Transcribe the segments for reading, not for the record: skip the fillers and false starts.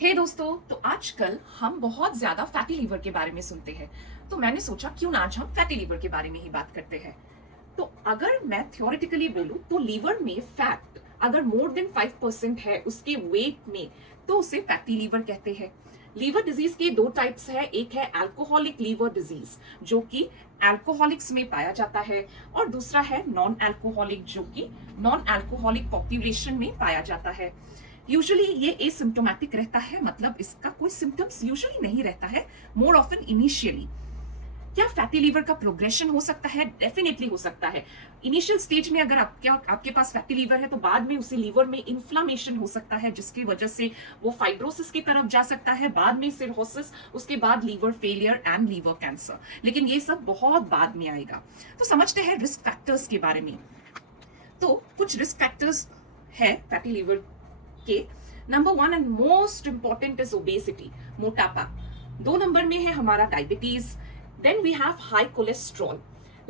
हे दोस्तों, तो आजकल हम बहुत ज्यादा फैटी लीवर के बारे में सुनते हैं। तो मैंने सोचा क्यों ना आज हम फैटी लीवर के बारे में ही बात करते हैं। तो अगर मैं थ्योरेटिकली बोलूं तो लीवर में फैट अगर मोर देन 5% है उसके वेट में, तो उसे फैटी लीवर कहते हैं। लीवर डिजीज के दो टाइप्स है, एक है अल्कोहलिक लीवर डिजीज जो कि अल्कोहलिक्स में पाया जाता है, और दूसरा है नॉन अल्कोहलिक जो कि नॉन अल्कोहलिक पॉपुलेशन में पाया जाता है। यूजुअली ये एसिम्टोमेटिक रहता है, मतलब इसका कोई सिम्टम्स यूजुअली नहीं रहता है, मोर ऑफन इनिशियली। क्या फैटी लीवर का प्रोग्रेशन हो सकता है? डेफिनेटली हो सकता है। इनिशियल स्टेज में अगर आपके पास फैटी लीवर है तो बाद में उसे लीवर में इन्फ्लामेशन हो सकता है, जिसकी वजह से वो फाइब्रोसिस की तरफ जा सकता है, बाद में सिरोसिस, उसके बाद liver failure and liver cancer. लेकिन ये सब बहुत बाद में आएगा। तो समझते हैं रिस्क फैक्टर्स के बारे में। तो कुछ रिस्क फैक्टर्स है फैटी लीवर के। Number 1 and most important is obesity, मोटापा। 2 नंबर में है हमारा diabetes. Then we have high cholesterol.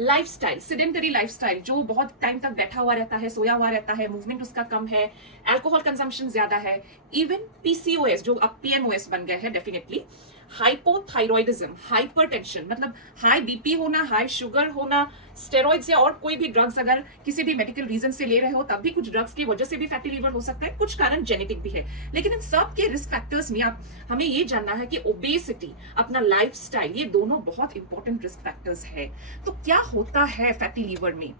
Lifestyle, sedentary lifestyle, जो बहुत टाइम तक बैठा हुआ रहता है, सोया हुआ रहता है, मूवमेंट उसका कम है, अल्कोहल कंजम्पशन ज्यादा है। इवन पीसीओएस जो अब पीएमओएस बन गए हैं डेफिनेटली। हाइपोथायरॉइडिज्म, हाइपरटेंशन, मतलब हाई बीपी होना, हाई शुगर होना, स्टेरॉइड्स या और कोई भी ड्रग्स अगर किसी भी मेडिकल रीजन से ले रहे हो तब भी कुछ ड्रग्स की वजह से भी फैटी लीवर हो सकता है। कुछ कारण जेनेटिक भी है, लेकिन इन सब के रिस्क फैक्टर्स में आप हमें ये जानना है कि ओबेसिटी, अपना लाइफस्टाइल, ये दोनों बहुत इंपॉर्टेंट रिस्क फैक्टर्स है। तो क्या होता है फैटी लीवर में?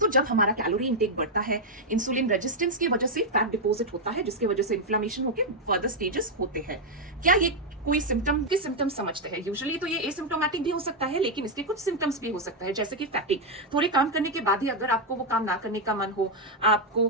तो जब हमारा कैलोरी इंटेक बढ़ता है, इंसुलिन रेजिस्टेंस की वजह से फैट डिपॉजिट होता है, जिसकी वजह से इन्फ्लेमेशन होकर फर्दर स्टेजेस होते हैं। क्या ये कोई सिम्टम के सिम्टम्स समझते हैं? यूजुअली तो ये एसिम्प्टोमेटिक भी हो सकता है, लेकिन इसके कुछ सिम्टम्स भी हो सकता है, जैसे कि फैटिग। थोड़े काम करने के बाद ही अगर आपको वो काम ना करने का मन हो, आपको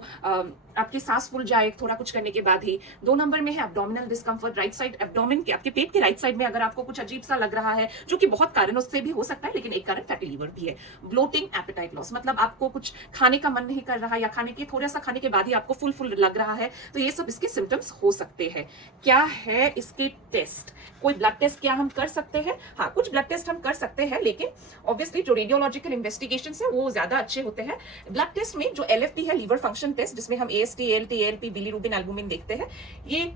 आपकी सांस फूल जाए थोड़ा कुछ करने के बाद ही। 2 नंबर में है abdominal discomfort, right side abdomen के, आपके पेट के राइट साइड में अगर आपको कुछ अजीब सा लग रहा है, जो कि बहुत कारणों से भी हो सकता है, लेकिन एक कारण फैटी लीवर भी है। ब्लोटिंग, एपेटाइट लॉस, मतलब आपको कुछ खाने का मन नहीं कर रहा, या खाने के थोड़ा सा खाने के बाद ही आपको फुल फुल लग रहा है, तो ये सब इसके सिम्टम्स हो सकते हैं। क्या है इसके टेस्ट? कोई ब्लड टेस्ट क्या हम कर सकते हैं? हाँ, कुछ ब्लड टेस्ट हम कर सकते हैं, लेकिन ऑब्वियसली जो रेडियोलॉजिकल इन्वेस्टिगेशन है वो ज्यादा अच्छे होते हैं। ब्लड टेस्ट में जो एलएफटी है, लीवर फंक्शन टेस्ट, जिसमें हम AST, ALT, ALP, bilirubin, albumin देखते हैं, ये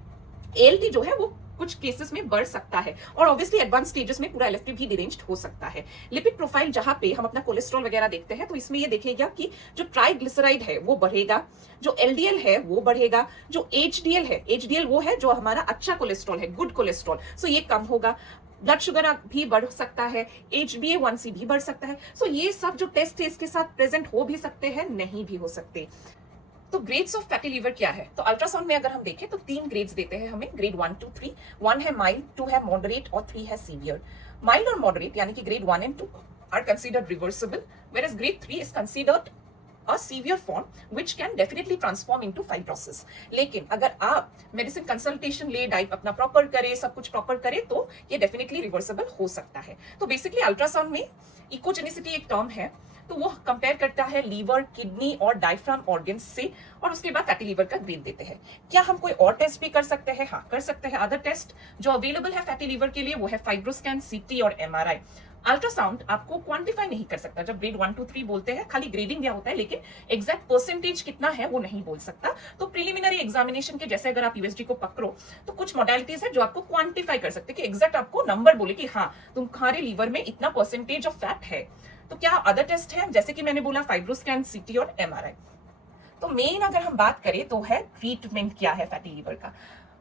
एएलटी जो है वो कुछ केसेस में बढ़ सकता है, और ऑब्वियसली एडवांस स्टेजेस में पूरा एलएफटी भी डिरेंज्ड हो सकता है। लिपिड प्रोफाइल, जहां पे हम अपना कोलेस्ट्रॉल वगैरह देखते हैं, तो इसमें ये देखेगा कि जो ट्राइग्लिसराइड है वो बढ़ेगा, जो एलडीएल है वो बढ़ेगा, जो एचडीएल है, एचडीएल वो है जो हमारा अच्छा कोलेस्ट्रॉल है, गुड कोलेस्ट्रॉल, सो ये कम होगा। ब्लड शुगर भी बढ़ सकता है, HbA1c भी बढ़ सकता है। सो ये सब जो टेस्ट है इसके साथ प्रेजेंट हो भी सकते हैं, नहीं भी हो सकते। तो ग्रेड्स ऑफ फैटी लीवर क्या है? तो अल्ट्रासाउंड में अगर हम देखें तो 3 ग्रेड्स देते हैं हमें, ग्रेड 1 2 3। 1 है माइल्ड, 2 है मॉडरेट और 3 है सीवियर। माइल्ड और मॉडरेट यानी कि grade 1 and 2 are considered reversible, whereas grade 3 is considered a severe form which can definitely transform into fibrosis। लेकिन अगर आप मेडिसिन कंसल्टेशन ले, डाइट अपना प्रॉपर करे, सब कुछ प्रॉपर करे, तो ये डेफिनेटली रिवर्सिबल हो सकता है। तो बेसिकली अल्ट्रासाउंड में इकोजेनिसिटी एक टर्म है, तो वो कंपेयर करता है लीवर, किडनी और डायफ्राम ऑर्गन्स से, और उसके बाद फैटी लीवर का ग्रेड देते हैं। क्या हम कोई और टेस्ट भी कर सकते हैं? हाँ, कर सकते हैं। अदर टेस्ट जो अवेलेबल है फैटी लीवर के लिए वो है फाइब्रोस्कैन, सीटी और एमआरआई। अल्ट्रासाउंड आपको क्वांटिफाई नहीं कर सकता। जब ग्रेड 1 2 3 बोलते हैं, खाली ग्रेडिंग दिया होता है, लेकिन एग्जैक्ट परसेंटेज कितना है वो नहीं बोल सकता। तो प्रिलिमिनरी एग्जामिनेशन के जैसे अगर आप यूएसजी को पकड़ो, तो कुछ मॉडलिटीज है जो आपको क्वांटिफाई कर सकते हैं, कि एग्जैक्ट आपको नंबर बोले कि हाँ तुम्हारे लीवर में इतना परसेंटेज ऑफ फैट है। तो क्या अदर टेस्ट है, जैसे कि मैंने बोला फाइब्रोस्कैन, सीटी और एमआरआई। तो मेन अगर हम बात करें तो है ट्रीटमेंट क्या है फैटी लीवर का।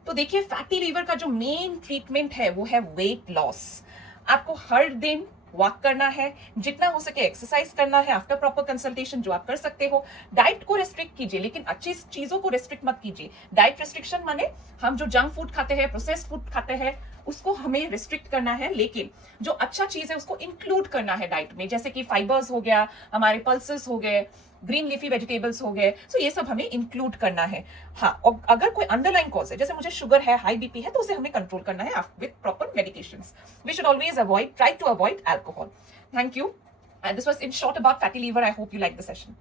तो देखिए, फैटी लीवर का जो मेन ट्रीटमेंट है वो है वेट लॉस। आपको हर दिन वॉक करना है, जितना हो सके एक्सरसाइज करना है, आफ्टर प्रॉपर कंसल्टेशन जो आप कर सकते हो। डाइट को रेस्ट्रिक्ट कीजिए, लेकिन अच्छी चीजों को रेस्ट्रिक्ट मत कीजिए। डाइट रेस्ट्रिक्शन माने हम जो जंक फूड खाते हैं, प्रोसेस्ड फूड खाते हैं, उसको हमें रिस्ट्रिक्ट करना है, लेकिन जो अच्छा चीज है उसको इंक्लूड करना है डाइट में, जैसे कि फाइबर्स हो गया, हमारे पल्सेस हो गए, ग्रीन लीफी वेजिटेबल्स हो गए, सो ये सब हमें इंक्लूड करना है। हाँ, और अगर कोई अंडरलाइन कॉज है, जैसे मुझे शुगर है, हाई बीपी है, तो उसे हमें कंट्रोल करना है with proper medications. We should always avoid, try to avoid alcohol. Thank you, and this was in short about fatty liver. I hope you liked the session.